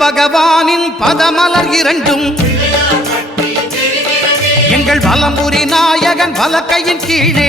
பகவானின் பதமலர் இரண்டும் எங்கள் பலம்புரி நாயகன் பலக்கையின் கீழே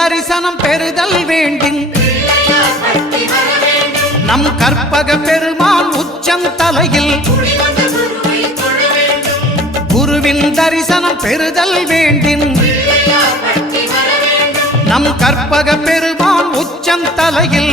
தரிசனம் பெறுதல் வேண்டும் நம் கற்பக உச்சம் உச்சந்தலையில் குருவின் தரிசனம் பெறுதல் வேண்டும் நம் கற்பக உச்சம் உச்சந்தலையில்